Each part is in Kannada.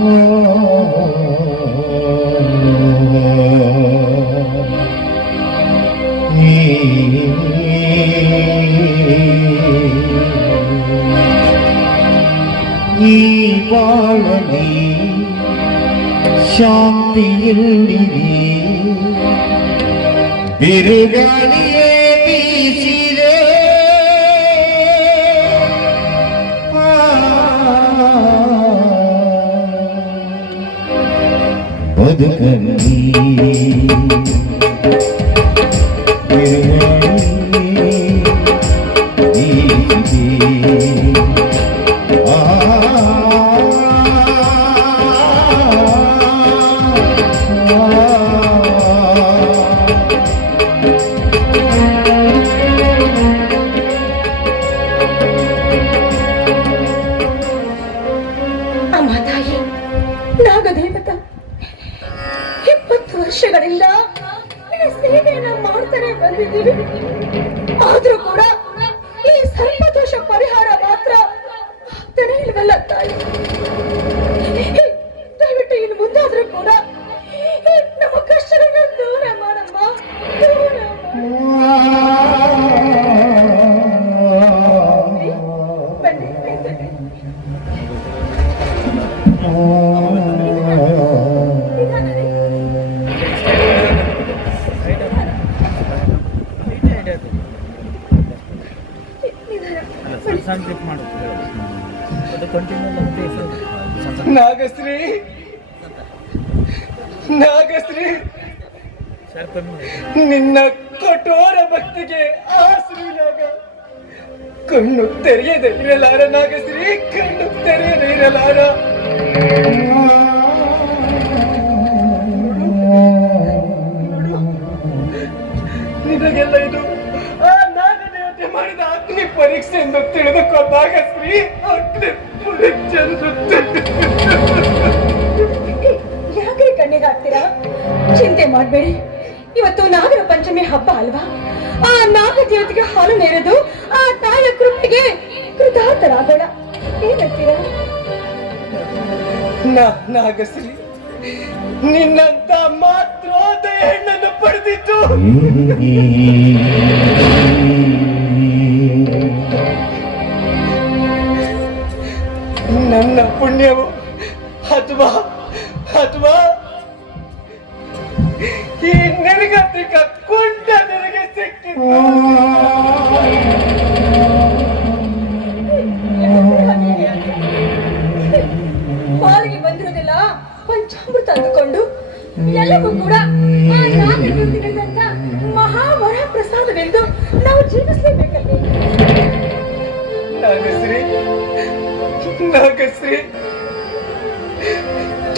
ഈ വാഴണി ശാന്തിയിൽ വിരുകാണിയ ಅಮ್ಮ ತಾಯಿ ಇಪ್ಪತ್ತು ವರ್ಷಗಳಿಂದ ಸೇವೆಯನ್ನ ಮಾಡ್ತಾರೆ ಬಂದಿದ್ದೀವಿ. ಆದ್ರೂ ಕೂಡ ಕಠೋರ ಭಕ್ತಿಗೆ ಆಸರಿನಾಗ ಕಣ್ಣು ತೆರೆಯದೆ ಇರಲಾರ ನಾಗಶ್ರೀ, ಕಣ್ಣು ತೆರೆಯದೆ ಇರಲಾರ. ನಿನಗೆಲ್ಲ ಇದು, ಆ ನಾಗದೇವತೆ ಮಾಡಿದ ಅಗ್ನಿ ಪರೀಕ್ಷೆ ಎಂದು ತಿಳಿದುಕೊಂಡಾಗ ನಾಗಶ್ರೀ, ಅಗ್ನಿ ಪರೀಕ್ಷೆ ಯಾಕೆ ಕಣ್ಣಿಗೆ ಹಾಕ್ತೀರಾ? ಚಿಂತೆ ಮಾಡಬೇಡಿ. ಇವತ್ತು ನಾಗರ ಪಂಚಮಿ ಹಬ್ಬ ಅಲ್ವಾ? ಆ ನಾಗ ದೇವತೆಗೆ ಹಾಲು ನೇರದು, ಆ ತಾಯ ಕೃಪೆಗೆ ಕೃತಾರ್ಥರಾಗೋಣ. ನಾ- ನಾಗಶ್ರೀ ನಿನ್ನಂತ ಮಾತ್ರ ಹೆಣ್ಣನ್ನು ಪಡೆದಿತ್ತು ನನ್ನ ಪುಣ್ಯವು, ಅಥವಾ ಅಥವಾ ಈ ನಿರ್ಗತಿಕ ಕುಂಡ ನಿನಗೆ ಸಿಕ್ಕಿತ್ತು. ಪಾಲಿಗೆ ಬಂದಿರೋದಿಲ್ಲ ಪಂಚಾಮೃತ ಅಂದುಕೊಂಡು ಎಲ್ಲವೂ ಕೂಡ ಮಹಾವರ ಪ್ರಸಾದವೆಂದು ನಾವು ಜೀವಿಸಲೇಬೇಕಲ್ವೇ ನಾಗಶ್ರೀ ನಾಗಶ್ರೀ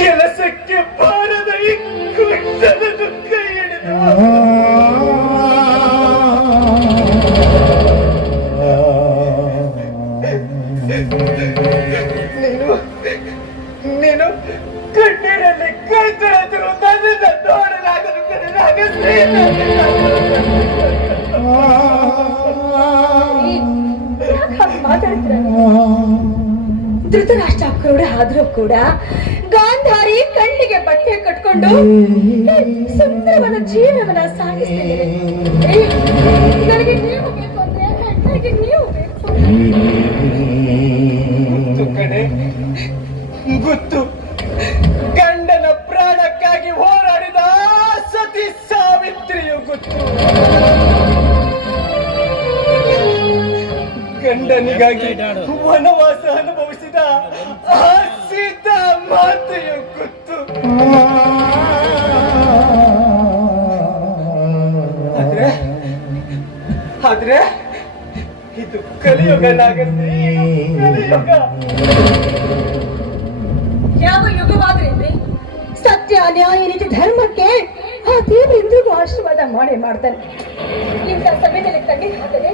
ಕೆಲಸಕ್ಕೆ ಬಾ. Oh. ಧೃತರಾಷ್ಟ್ರ ಕ್ರೂರ ಆದ್ರೂ ಕೂಡ ಗಾಂಧಾರಿ ಕಣ್ಣಿಗೆ ಬಟ್ಟೆ ಕಟ್ಕೊಂಡು ಸುಂದರವಾದ ಜೀವನವನ್ನ ಸಾಗಿಸ್ತಿದ್ದೀರಿ. ನನಗೆ ಅಂದ್ರೆ ಗೊತ್ತು. ಗಂಡನ ಪ್ರಾಣಕ್ಕಾಗಿ ಹೋರಾಡಿದ ಸತಿ ಸಾವಿತ್ರಿಯು ಗೊತ್ತು. ಗಂಡನಿಗಾಗಿ ವನವಾಸ ಅನುಭವಿಸಿದ ಆ ಮಾತೆಯ ಕುತ್ತು. ಆದ್ರೆ ಆದ್ರೆ ಇದು ಕಲಿಯುಗ ಕಲಿಯುಗ. ಯಾವ ಯುಗವಾದ್ರೆ ಸತ್ಯ ನ್ಯಾಯ ನೀತಿ ಧರ್ಮಕ್ಕೆ ಆ ದೇವರು ಎಂದಿಗೂ ಆಶೀರ್ವಾದ ಮಾಡೇ ಮಾಡ್ತಾನೆ. ಇಂಥ ಸಮಯದಲ್ಲಿ ಕಣ್ಣೀರ್ ಹಾಕದೆ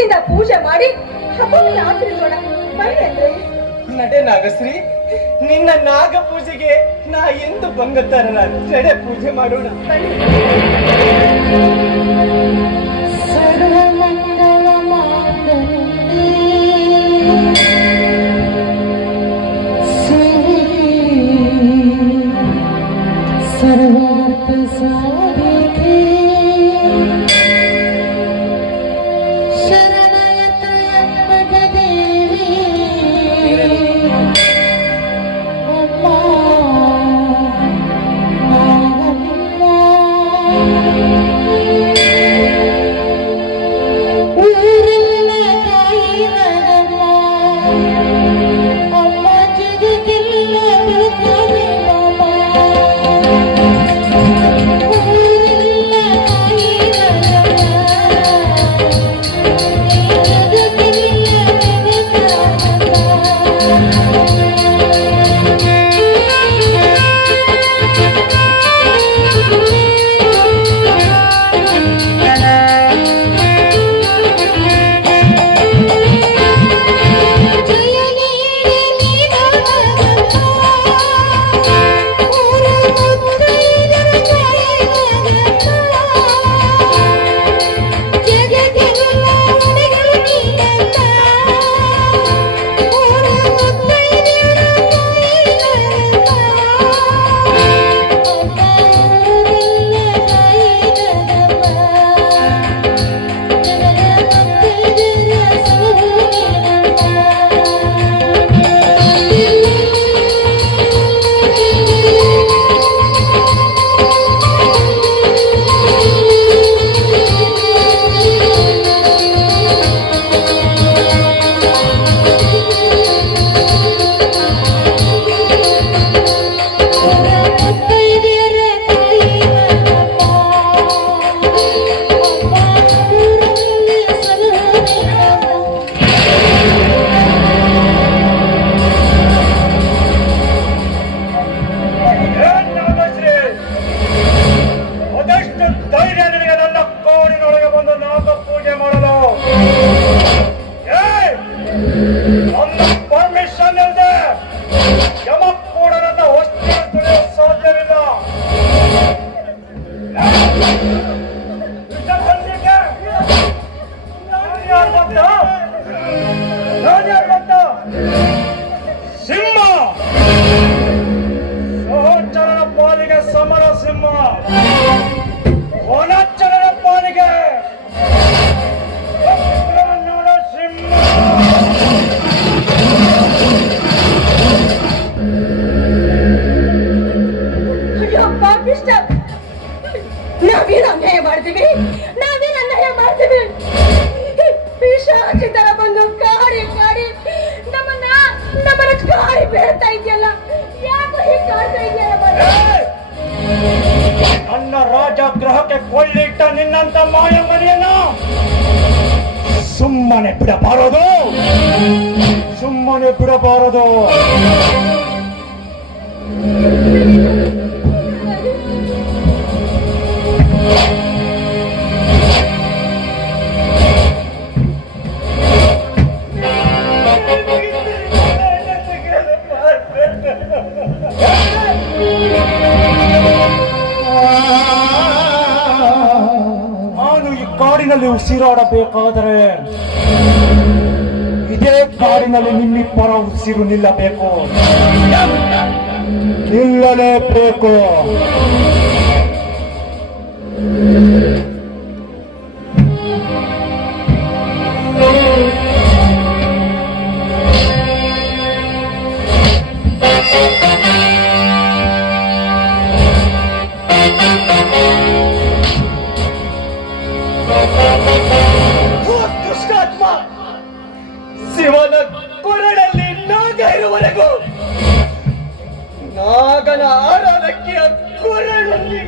ಭಕ್ತಿಯಿಂದ ಪೂಜೆ ಮಾಡಿ ಹಬ್ಬವನ್ನು ಆಚರಿಸೋಣ. ನಡೆ ನಾಗಶ್ರೀ ನಿನ್ನ ನಾಗ ಪೂಜೆಗೆ ನಾ ಎಂದು ಬಂಗತ್ತಾರ ನಡೆ ಪೂಜೆ ಮಾಡೋಣ. ಸರ್ವ ನಿಲ್ಲಬೇಕು. ನಿಲ್ಲಲೇಬೇಕು ಮಗನ ಆರಾಧಕ್ಕೆ ಕುರಳಲ್ಲಿ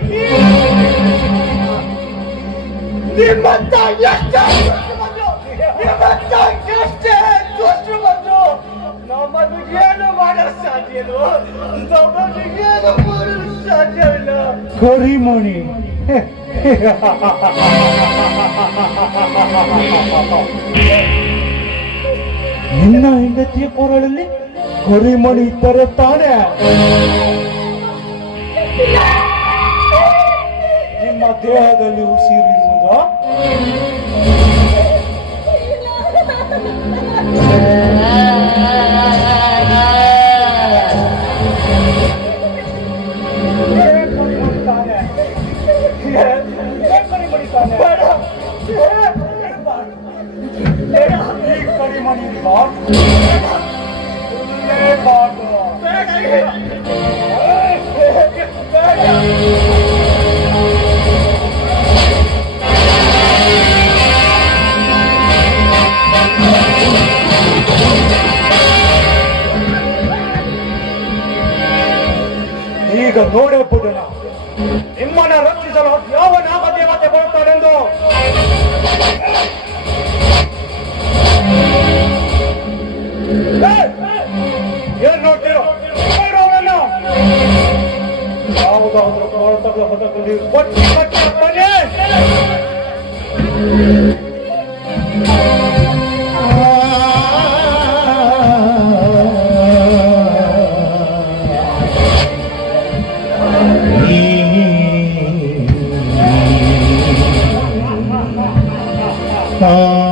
ನಿಮ್ಮಂತ ಎಷ್ಟೇ ನಿಮ್ಮಂತ ಎಷ್ಟೇ ದುಷ್ಟರು ಬಂದ್ರು. ನಮ್ಮನ್ನು ಏನು ಏನು ಕರಿಮಣಿ. ನಿನ್ನ ಹೆಂಡತಿಯ ಕೊರಳಲ್ಲಿ ಕರಿಮಣಿ ಇದ್ದರೆ ನಿಮ್ಮ ದೇಹದಲ್ಲಿ ಉಸಿರಿರುವುದಾ Thank you. ಈಗ ನೋಡಬಹುದು ನಾವು ನಿಮ್ಮನ್ನ ರಕ್ಷಿಸಲು ಯಾವ ನಾಮ ದೇವತೆ ಬರುತ್ತಾನೆಂದು? What the fuck happened? Oh.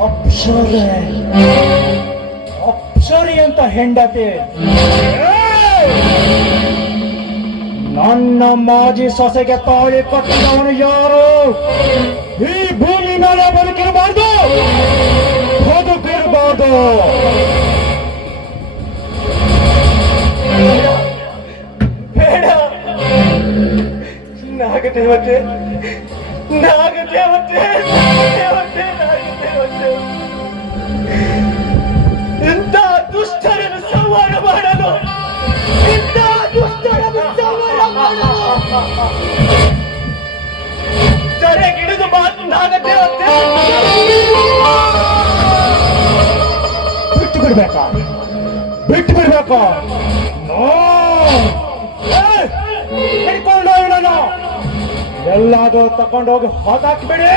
ಅಪ್ಸರಿ. ಅಪ್ಸರಿ ಅಂತ ಹೆಂಡತಿ. ನನ್ನ ಮಾಜಿ ಸೊಸೆಗೆ ತಾಳಿ ಕಟ್ಟಿದವನು ಯಾರು? ಈ ಭೂಮಿ ಮೇಲೆ ಬದುಕಿರಬಾರ್ದು. ಬದುಕಿರಬಾರ್ದು. ಬೇಡ. ನಾಗದೇವತೆ ನಾಗದೇವತೆ ದೇವತೆ ಮಾಡಲು ಸರಿಗಿಡಿದು ಮಾತು ನಾಗದೇವತೆ ಬಿಟ್ಟು ಬಿಡ್ಬೇಕಾ? ಬಿಟ್ಟು ಬಿಡ್ಬೇಕಾ! ಹಿಡ್ಕೊಂಡು ಹೋಗೋಣ. ಎಲ್ಲಾದ್ರೂ ತಕೊಂಡೋಗಿ ಹೊತ್ತಾಕ್ಬಿಡಿ.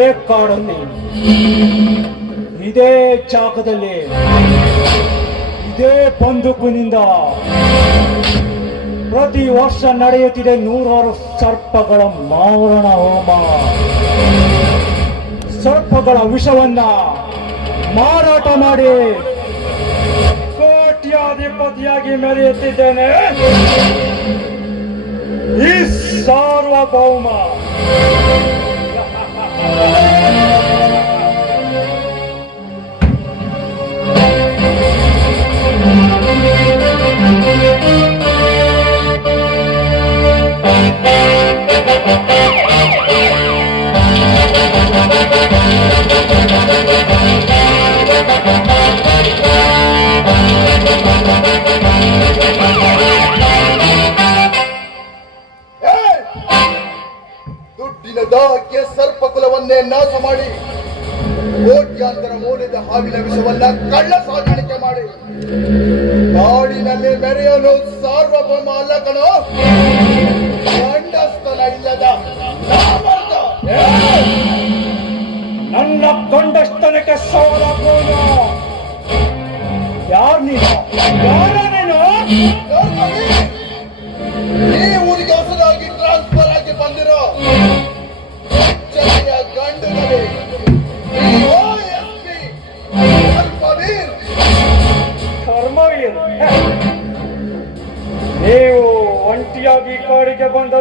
ಇದೇ ಕಾಡಲ್ಲಿ ಇದೇ ಜಾಗದಲ್ಲಿ. ಇದೇ ಬಂದೂಕಿನಿಂದ ಪ್ರತಿ ವರ್ಷ ನಡೆಯುತ್ತಿದೆ ನೂರಾರು ಸರ್ಪಗಳ ಮಾರಣ ಹೋಮ. ಸರ್ಪಗಳ ವಿಷವನ್ನ ಮಾರಾಟ ಮಾಡಿ ಕೋಟ್ಯಾಧಿಪತಿಯಾಗಿ ಮೆರೆಯುತ್ತಿದ್ದೇನೆ. ಈ ಸಾರ್ವಭೌಮ Música ವಿಷವನ್ನ ಕಳ್ಳ ಸಾಗಾಣಿಕೆ ಮಾಡಿ. ನಾಡಿನಲ್ಲಿ ಮೆರೆಯಲು ಸಾರ್ವಭೌಮ ಅಲ್ಲ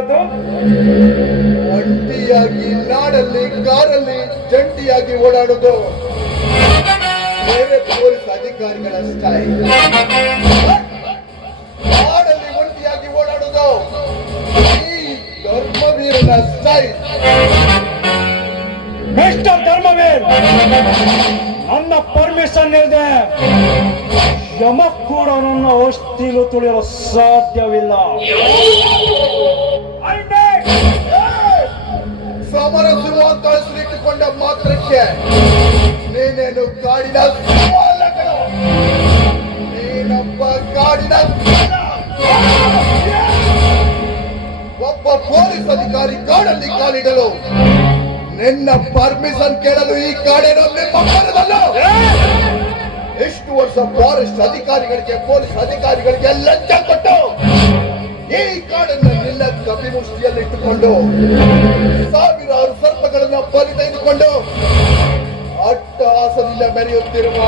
ಕಾಡಿಗೆ ಒಂಟಿಯಾಗಿ ನಾಡಲ್ಲಿ ಕಾರಲ್ಲಿ ಜಂಟಿಯಾಗಿ ಓಡಾಡೋದು ಬೇರೆ ಪೊಲೀಸ್ ಅಧಿಕಾರಿಗಳ ಸ್ಟೈಲ್. ನಾಡಲ್ಲಿ ಒಂಟಿಯಾಗಿ ಓಡಾಡೋದು ಈ ಧರ್ಮವೀರನ ಸ್ಟೈಲ್. ಮಿಸ್ಟರ್ ಧರ್ಮವೀರ್ ನನ್ನ ಪರ್ಮಿಷನ್ ಇದೆ ಯಮ ಕೂಡ ನನ್ನ ಔಷಧಿಲು ತುಳಿಯಲು ಸಾಧ್ಯವಿಲ್ಲ. ಸಮರ ಸಿಂಹ ಅಂತ ಹೆಸರಿಟ್ಟುಕೊಂಡ ಮಾತ್ರಕ್ಕೆ ನೀನೇನು ಕಾಡಿನ. ನೀನೊಬ್ಬ ಕಾಡಿನ ಒಬ್ಬ ಪೊಲೀಸ್ ಅಧಿಕಾರಿ ಕಾಡಲ್ಲಿ ಕಾಲಿಡಲು. ನಿನ್ನ ಪರ್ಮಿಷನ್ ಕೇಳಲು ಈ ಕಾಡೇನೋ ನಿಮ್ಮ ಎಷ್ಟು ವರ್ಷ ಫಾರೆಸ್ಟ್ ಅಧಿಕಾರಿಗಳಿಗೆ, ಪೊಲೀಸ್ ಅಧಿಕಾರಿಗಳಿಗೆ ಲಂಚ ಕೊಟ್ಟು? ಈ ಕಾಡನ್ನ ನಿನ್ನ ಕಪಿಮುಷ್ಟಿಯಲ್ಲಿ ಇಟ್ಟುಕೊಂಡು ಸಾವಿರಾರು ಸರ್ಪಗಳನ್ನ ಬಲಿ ತೆಗೆದುಕೊಂಡು ಅಟ್ಟಹಾಸದಿಂದ ಮೆರೆಯುತ್ತಿರುವ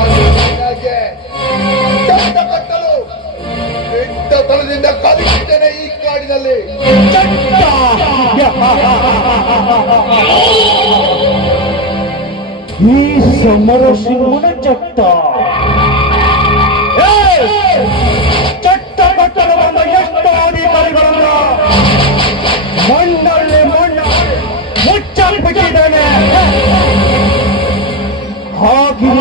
ಕಟ್ಟಲು ಕಲಿಸಿದ್ದೇನೆ ಈ ಕಾಡಿನಲ್ಲಿ. ಈ ಸಮರ ಸಿಂಹನ ಚಟ್ಟ मन मु हॉकी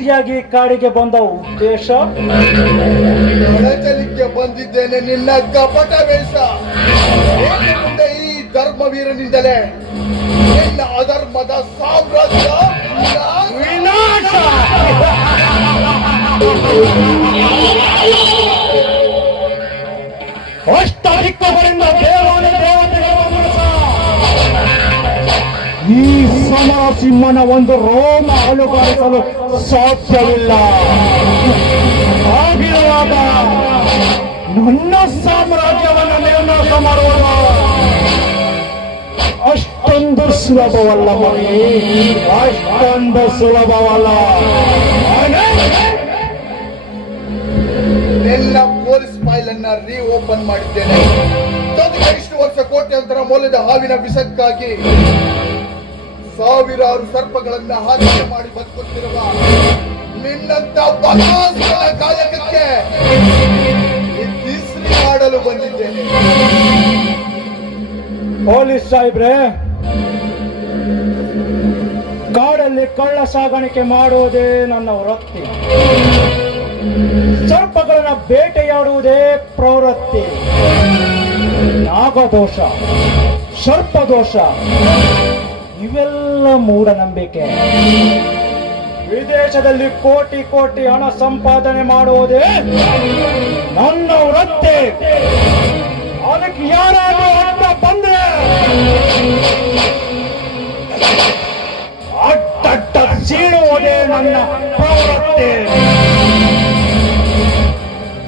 ನೀವು ಕಾಡಿಗೆ ಬಂದ ಉದ್ದೇಶ ಒಳಚಲಿಕ್ಕೆ ಬಂದಿದ್ದೇನೆ ನಿನ್ನ ಕಪಟ ವೇಷ. ಮುಂದೆ ಈ ಧರ್ಮವೀರನಿಂದಲೇ ನಿನ್ನ ಅಧರ್ಮದ ಸಾಮ್ರಾಜ್ಯ ನಾಶ. ವಿನಾಶ. ಅಷ್ಟದಿಕ್ಕಗಳಿಂದ ದೇವಾಲಯ ಈ ಸಮರ ಸಿಂಹನ ಒಂದು ರೋಮ ಅಲುಗಾಡಿಸಲು ಸಾಧ್ಯವಿಲ್ಲ. ಆಗಿರುವಾಗ ನನ್ನ ಸಾಮ್ರಾಜ್ಯವನ್ನು ನಿರ್ನಾಶ ಮಾಡುವುದು ಅಷ್ಟೊಂದು ಸುಲಭವಲ್ಲ ಅಷ್ಟೊಂದು ಸುಲಭವಲ್ಲ. ಎಲ್ಲ ಪೊಲೀಸ್ ಫೈಲ್ ಅನ್ನ ರೀ ಓಪನ್ ಮಾಡಿದ್ದೇನೆ ಇಷ್ಟು ವರ್ಷ ಕೋಟ್ಯಾಂತರ ಮೌಲ್ಯದ ಹಾವಿನ ವಿಷಕ್ಕಾಗಿ ಸಾವಿರಾರು ಸರ್ಪಗಳನ್ನ ಹತ್ಯೆ ಮಾಡಿ ಬದುಕುತ್ತಿರುವ ನಿನ್ನಂತ ಬಕಾಸುರನ ಕಾಯಕಕ್ಕೆ ಮಾಡಲು ಬಂದಿದ್ದೇನೆ. ಪೊಲೀಸ್ ಸಾಹೇಬ್ರೆ, ಕಾಡಲ್ಲಿ ಕಳ್ಳ ಸಾಗಾಣಿಕೆ ಮಾಡುವುದೇ ನನ್ನ ವೃತ್ತಿ. ಸರ್ಪಗಳನ್ನ ಬೇಟೆಯಾಡುವುದೇ ಪ್ರವೃತ್ತಿ. ನಾಗದೋಷ, ಸರ್ಪದೋಷ ಇವೆಲ್ಲ ಮೂಢನಂಬಿಕೆ. ವಿದೇಶದಲ್ಲಿ ಕೋಟಿ ಕೋಟಿ ಹಣ ಸಂಪಾದನೆ ಮಾಡುವುದೇ ನನ್ನ ವೃತ್ತಿ. ಅದಕ್ಕೆ ಯಾರಾದರೂ ಅಡ್ಡ ಬಂದ್ರೆ ಅಡ್ಡಡ್ಡ ಸೀಳುವುದೇ ನನ್ನ ಪ್ರವೃತ್ತಿ.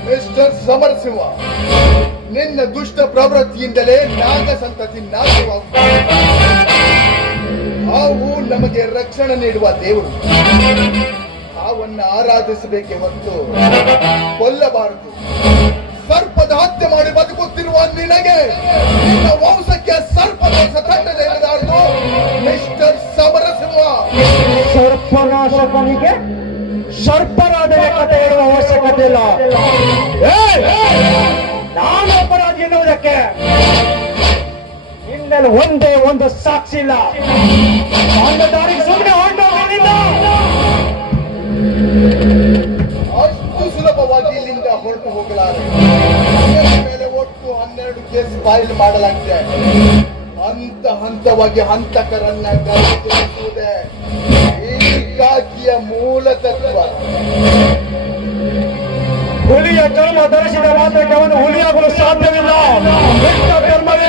ಮಿಸ್ಟರ್ ಸಮರಸಿಂಹ, ನಿನ್ನ ದುಷ್ಟ ಪ್ರವೃತ್ತಿಯಿಂದಲೇ ನಾಗ ಸಂತತಿ ನಾಶವಾಗುತ್ತದೆ. ಹಾವು ನಮಗೆ ರಕ್ಷಣೆ ನೀಡುವ ದೇವರು. ಹಾವನ್ನ ಆರಾಧಿಸಬೇಕೆ ಹೊತ್ತು ಕೊಲ್ಲಬಾರದು. ಸರ್ಪದ ಹತ್ಯೆ ಮಾಡಿ ಬದುಕುತ್ತಿರುವ ನಿನಗೆ ನಿನ್ನ ವಂಶಕ್ಕೆ ಸರ್ಪದ ತಟ್ಟದೆ ಇರಲಾರದು ಮಿಸ್ಟರ್ ಸಮರಸಿಂಹ. ಸರ್ಪನಾಶಕನಿಗೆ ಸರ್ಪರಾಧನೆ ಕಥೆ ಇರುವ ಅವಶ್ಯಕತೆ ಇಲ್ಲ! ನಾನು ಅಪರಾಧಿ ಎನ್ನುವುದಕ್ಕೆ ನಿನ್ನಲ್ಲಿ ಒಂದೇ ಒಂದು ಸಾಕ್ಷಿ ಇಲ್ಲ. ದಾರಿಗೆ ಸುಮ್ಮನೆ ಹೊರಟೋಗಿಲ್ಲ ಅಷ್ಟು ಸುಲಭವಾಗಿ ಇಲ್ಲಿಂದ ಹೊರಟು ಹೋಗಲಾರೆ. ಮೇಲೆ ಒಟ್ಟು ಹನ್ನೆರಡು ಕೇಸ್ ಫೈಲ್ ಮಾಡಲಾಗಿದೆ. ಹಂತ ಹಂತವಾಗಿ ಹಂತಕರನ್ನ ಗಮನಿಸುವುದೇ ಈ ಕಾಕಿಯ ಮೂಲ ತತ್ವ. ಹುಲಿಯ ಜನ್ಮ ಧರಿಸಿದ ಮಾತ್ರಕ್ಕೆ ಅವನು ಹುಲಿಯಾಗಲು ಸಾಧ್ಯವಿಲ್ಲ. ಕರ್ಮವೇ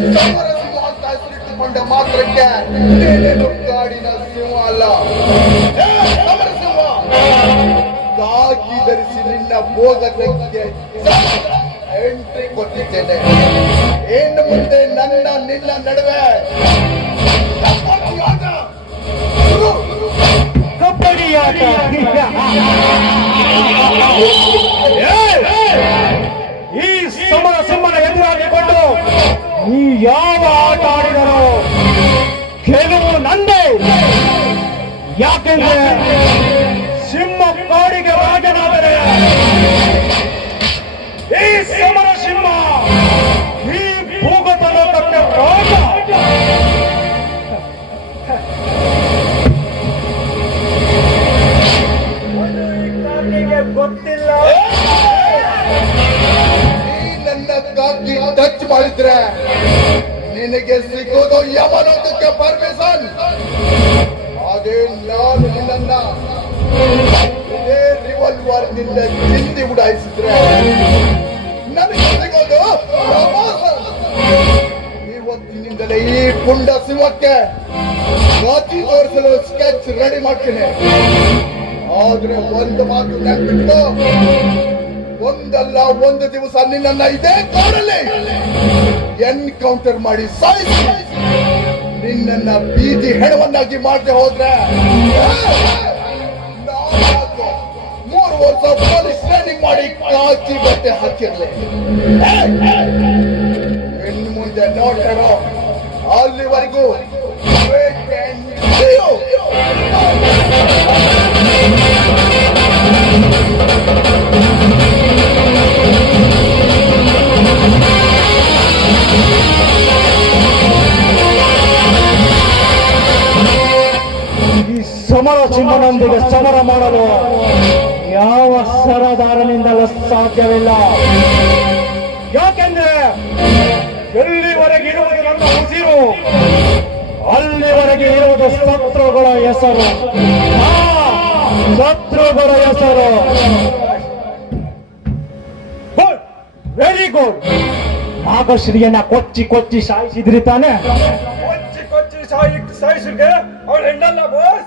ಹೆಸರಿಟ್ಟುಕೊಂಡ ಮಾತ್ರಕ್ಕೆ ಕಾಡಿನ ಸಿಂಹ ಅಲ್ಲ ಗಾಗಿ ಧರಿಸಿ ನಿನ್ನ ಬೋಧಕಕ್ಕೆ ಎಂಟ್ರಿ ಕೊಟ್ಟಿದ್ದೇನೆ ಏನು ಮುಂದೆ ನನ್ನ ನಿನ್ನ ನಡುವೆ. ಕಬಡ್ಡಿ ಆಟ! ಈ ಸಮರ ಸಿಂಹನ ಎದುರಾಗಿಕೊಂಡು ನೀ ಯಾವ ಆಟ ಆಡಿದರೋ? ಗೆಲುವು ನಂದೇ. ಯಾಕೆಂದ್ರೆ ಸಿಂಹ ಕಾಡಿಗೆ ರಾಜನಾದರೆ ಮಾಡಿದ್ರೆ ನಿನಗೆ ಸಿಗೋದು ಯಮನೋದಕ್ಕೆ ಪರ್ಮಿಷನ್ ಅದೇ ನಾನು ನಿನ್ನ ಇದೇ ರಿವಾಲ್ವರ್ನಿಂದ ಚಿಂದಿ ಉಡಾಯಿಸಿದ್ರೆ ನನಗೆ ಸಿಗೋದು. ಇವತ್ತಿನಿಂದಲೇ ಈ ಪುಂಡ ಸಿಂಹಕ್ಕೆ ಮಾತಿ ತೋರಿಸಲು ಸ್ಕೆಚ್ ರೆಡಿ ಮಾಡ್ತೀನಿ. ಆದ್ರೆ ಒಂದು ಮಾತು ನೆನ್ಪಿಟ್ಟು ಒಂದಲ್ಲ, ಒಂದು ದಿವಸ ನಿನ್ನನ್ನ ಇದೇ ಕಾಡಲ್ಲಿ. ಎನ್ಕೌಂಟರ್ ಮಾಡಿ ಸಾಯಿಸಿ. ನಿನ್ನ ಬೀದಿ ಹೆಣವನ್ನಾಗಿ ಮಾಡದೆ ಹೋದ್ರೆ. ಮೂರು ವರ್ಷ ಪೊಲೀಸ್ ಟ್ರೈನಿಂಗ್ ಮಾಡಿ ಕಾಚಿ ಬಟ್ಟೆ ಹಾಕಿರ್ಲಿ. ಇನ್ನು ಮುಂದೆ ನೋಡೋಣ ಅಲ್ಲಿವರೆಗೂ Thank you. ಸಮರ ಸಿಂಹನೊಂದಿಗೆ ಸಮರ ಮಾಡಲು ಯಾವ ಸರದಾರನಿಂದಲೂ ಸಾಧ್ಯವಿಲ್ಲ. ಯಾಕೆಂದ್ರೆ ಎಲ್ಲಿವರೆಗೆ ಇರುವುದು ನನ್ನ ಹಸಿರು ಅಲ್ಲಿವರೆಗೆ ಇರುವುದು ಶತ್ರುಗಳ ಹೆಸರು. ಶತ್ರುಗಳ ಹೆಸರು. Very good. ನಾಗಶ್ರೀಯನ್ನ ಕೊಚ್ಚಿ ಕೊಚ್ಚಿ ಸಾಯಿಸಿದ್ರಿ ತಾನೆ? ಕೊಚ್ಚಿ ಕೊಚ್ಚಿ ಸಾಯಿ ಸಾಯಿಸಿದ್ರೆ ಅವಳು ಹೆಣ್ಣಲ್ಲ ಬಾಸ್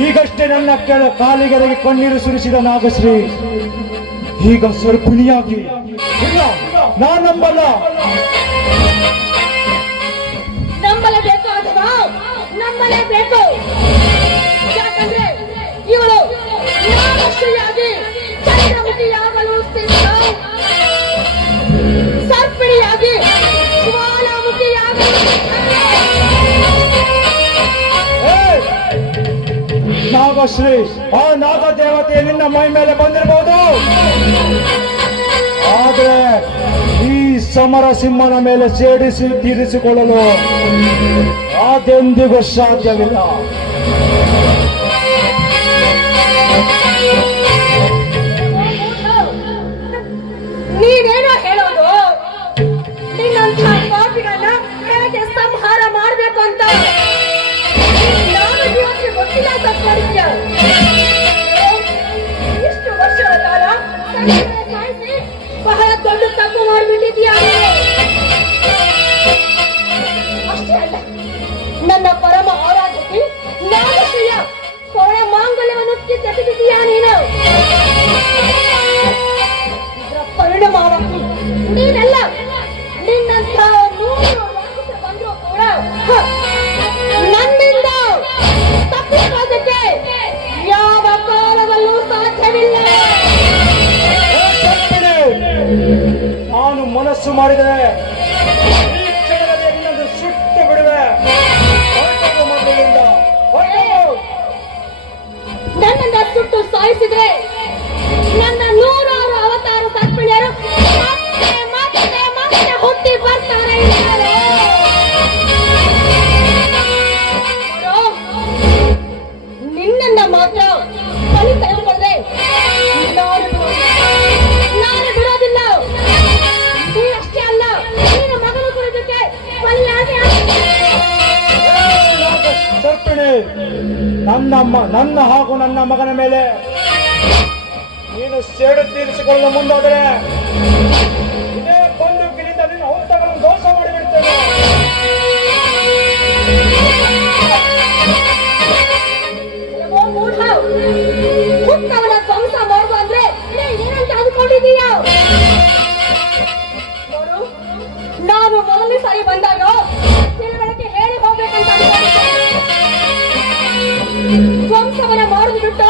ಈಗಷ್ಟೇ ನನ್ನ ಕೆಳ ಕಾಲಿಗೆರೆಗೆ ಕಣ್ಣೀರು ಸುರಿಸಿದ ನಾಗಶ್ರೀ, ಈಗ ಸರ್ಪಿಣಿಯಾಗಿ ಇಲ್ಲ ನಾ ನಂಬಲ್ಲ. ನಂಬಲೇಬೇಕು ಅಥವಾ ನಂಬಲೇಬೇಕು? ಸರ್ಪಿಣಿಯಾಗಿ ನಾಗಶ್ರೀ, ಆ ನಾಗ ದೇವತೆ ನಿನ್ನ ಮೈ ಮೇಲೆ ಬಂದಿರಬಹುದು ಆದ್ರೆ ಈ ಸಮರ ಸಿಂಹನ ಮೇಲೆ ಸೇಡಿಸಿ ತೀರಿಸಿಕೊಳ್ಳಲು ಅದೆಂದಿಗೂ ಸಾಧ್ಯವಿಲ್ಲ. ಮಾಡಿದರೆ ಸಾರಿ ಬಂದಾಗ ತಿಳುವಳಿಕೆ ಹೇಳಿ ಹೋಗ್ಬೇಕಂತ. ಧ್ವಂಸವನ್ನ ಮಾಡುದು ಬಿಟ್ಟು